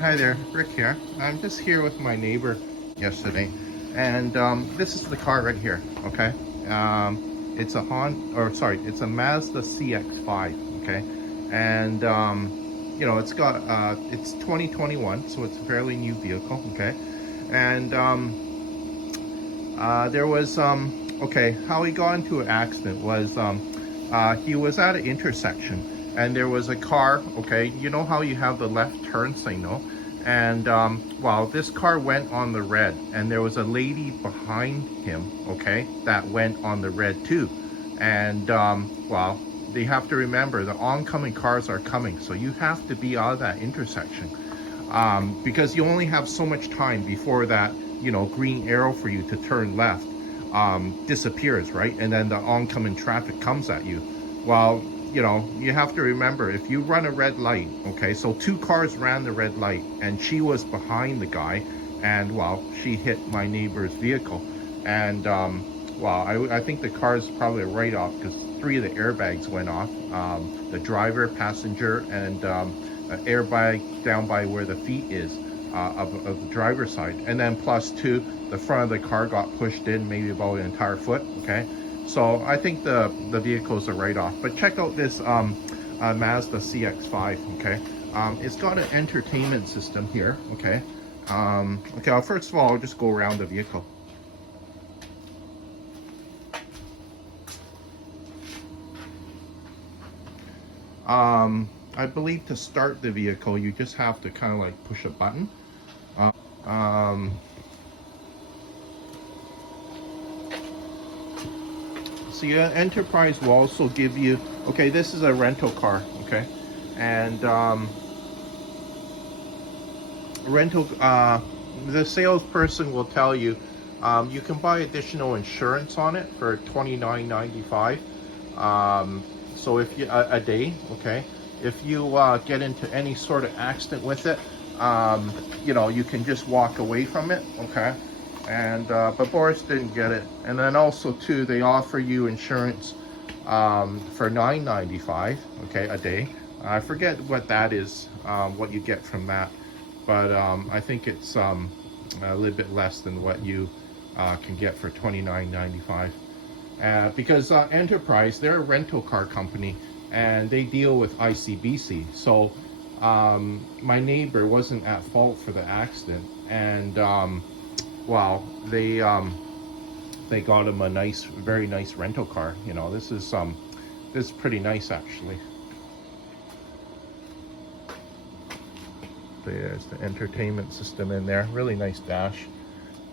Hi there, Rick here. I'm just here with my neighbor yesterday, and this is the car right here. Okay, it's a it's a Mazda CX-5. Okay, and it's got it's 2021, so it's a fairly new vehicle. Okay, and there was okay, how he got into an accident was he was at an intersection and there was a car. Okay, you know how you have the left turn signal, and well, this car went on the red and there was a lady behind him, okay, that went on the red too. And well, they have to remember the oncoming cars are coming, so you have to be out of that intersection, because you only have so much time before that, green arrow for you to turn left disappears, right? And then the oncoming traffic comes at you. Well, you have to remember, if you run a red light, okay, so two cars ran the red light and she was behind the guy, and well, she hit my neighbor's vehicle. And well, I think the car is probably a write-off because 3 of the airbags went off. The driver, passenger, and an airbag down by where the feet is of the driver's side. And then plus 2, the front of the car got pushed in maybe about an entire foot, okay? So I think the vehicle's a write-off. But check out this Mazda CX-5, okay? It's got an entertainment system here, okay? Okay, well, first of all, I'll just go around the vehicle. I believe to start the vehicle, you just have to kind of like push a button. So your Enterprise will also give you, okay, this is a rental car, okay? And the salesperson will tell you, you can buy additional insurance on it for $29.95. So if you, a day, okay? If you get into any sort of accident with it, you can just walk away from it, okay? And but Boris didn't get it. And then also too, they offer you insurance for $9.95, okay, a day. I forget what that is, what you get from that, but I think it's a little bit less than what you can get for $29.95. Because Enterprise, they're a rental car company and they deal with ICBC. So my neighbor wasn't at fault for the accident, and well, they got him a nice, very nice rental car. This is pretty nice actually. There's the entertainment system in there. Really nice dash.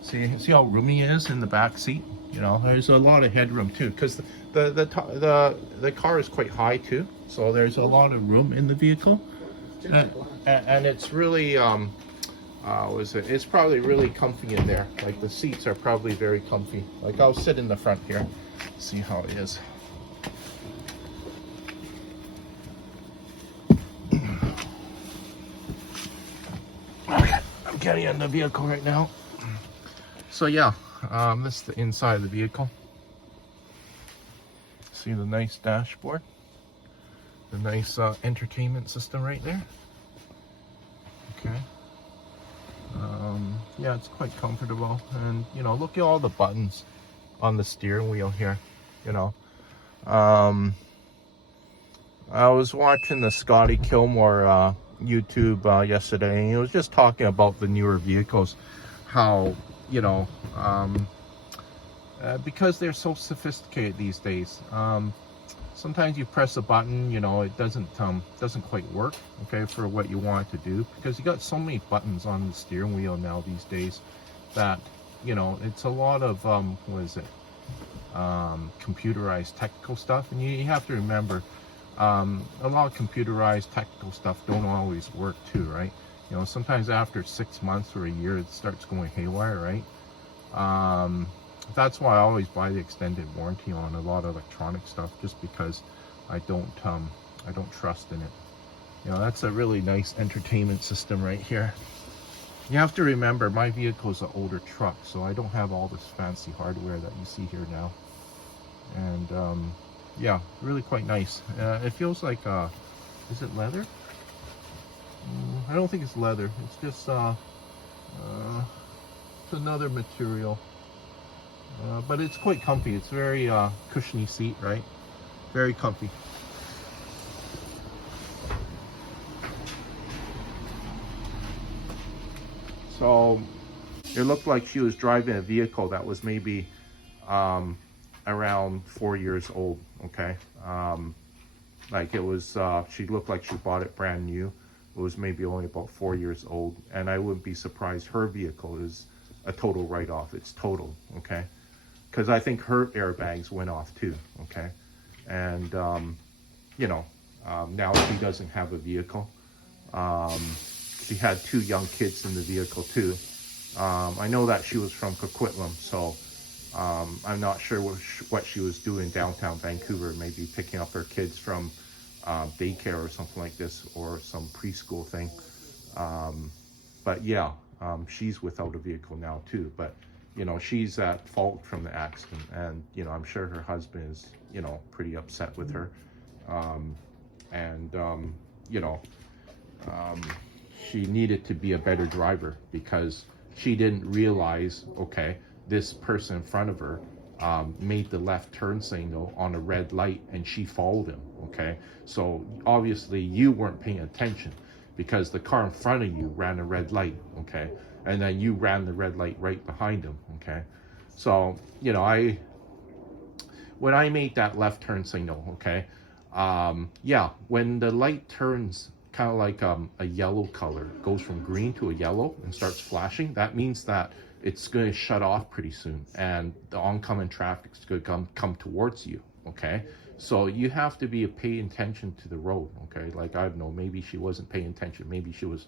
See how roomy it is in the back seat. There's a lot of headroom too, because the car is quite high too, so there's a lot of room in the vehicle, and it's really it's probably really comfy in there. Like the seats are probably very comfy. Like I'll sit in the front here, see how it is. Okay, I'm getting in the vehicle right now. So yeah, this is the inside of the vehicle. See the nice dashboard, the nice entertainment system right there. Okay. Yeah, it's quite comfortable, and look at all the buttons on the steering wheel here. I was watching the Scotty Kilmore YouTube yesterday, and he was just talking about the newer vehicles, how because they're so sophisticated these days, sometimes you press a button, it doesn't quite work, okay, for what you want it to do, because you got so many buttons on the steering wheel now these days that it's a lot of what is it, computerized technical stuff. And you have to remember, a lot of computerized technical stuff don't always work too, right? Sometimes after 6 months or a year it starts going haywire, right? That's why I always buy the extended warranty on a lot of electronic stuff, just because I don't trust in it. That's a really nice entertainment system right here. You have to remember, my vehicle is an older truck, so I don't have all this fancy hardware that you see here now. And yeah, really quite nice. It feels like, is it leather? I don't think it's leather. It's just it's another material. But it's quite comfy. It's very cushiony seat, right? Very comfy. So it looked like she was driving a vehicle that was maybe around 4 years old, okay? Like it was, she looked like she bought it brand new. It was maybe only about 4 years old. And I wouldn't be surprised her vehicle is a total write-off. It's total, okay? Because I think her airbags went off too, okay? And, you know, now she doesn't have a vehicle. She had 2 young kids in the vehicle too. I know that she was from Coquitlam, so I'm not sure what she was doing downtown Vancouver, maybe picking up her kids from daycare or something like this, or some preschool thing. But yeah, she's without a vehicle now too. But, you know, she's at fault from the accident. And, you know, I'm sure her husband is, you know, pretty upset with her. You know, she needed to be a better driver because she didn't realize, okay, this person in front of her made the left turn signal on a red light and she followed him, okay? So obviously you weren't paying attention because the car in front of you ran a red light, okay? And then you ran the red light right behind him, okay? So, you know, when I made that left turn signal, okay, yeah, when the light turns kind of like a yellow color, goes from green to a yellow and starts flashing, that means that it's going to shut off pretty soon and the oncoming traffic is going to come towards you, okay? So you have to be paying attention to the road, okay? Like, I don't know, maybe she wasn't paying attention. Maybe she was,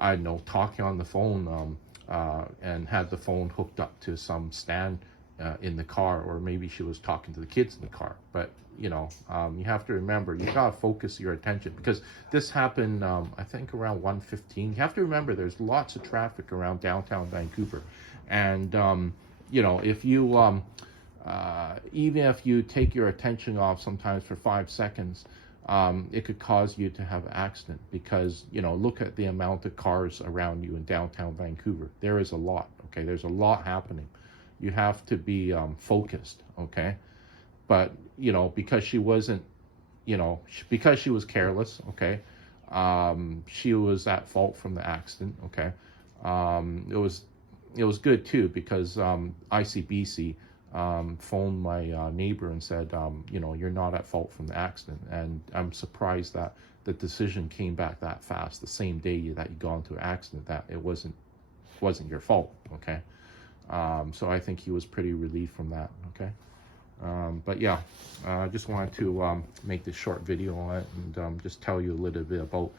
I don't know, talking on the phone and had the phone hooked up to some stand in the car, or maybe she was talking to the kids in the car. But, you know, you have to remember, you got to focus your attention because this happened, I think, around 1:15. You have to remember there's lots of traffic around downtown Vancouver. And, you know, if you, even if you take your attention off sometimes for 5 seconds, it could cause you to have an accident because, you know, look at the amount of cars around you in downtown Vancouver. There is a lot, okay? There's a lot happening. You have to be focused, okay? But, you know, because she wasn't, you know, because she was careless, okay? She was at fault from the accident, okay? It was good too because ICBC phoned my neighbor and said, you know, you're not at fault from the accident. And I'm surprised that the decision came back that fast, the same day that you got into an accident, that it wasn't your fault, okay? So I think he was pretty relieved from that, okay? But yeah, I just wanted to make this short video on it and just tell you a little bit about,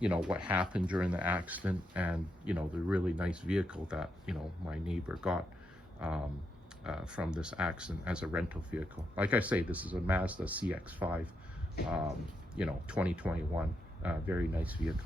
you know, what happened during the accident and, you know, the really nice vehicle that, you know, my neighbor got from this accident as a rental vehicle. Like I say, this is a Mazda CX-5, you know, 2021, very nice vehicle.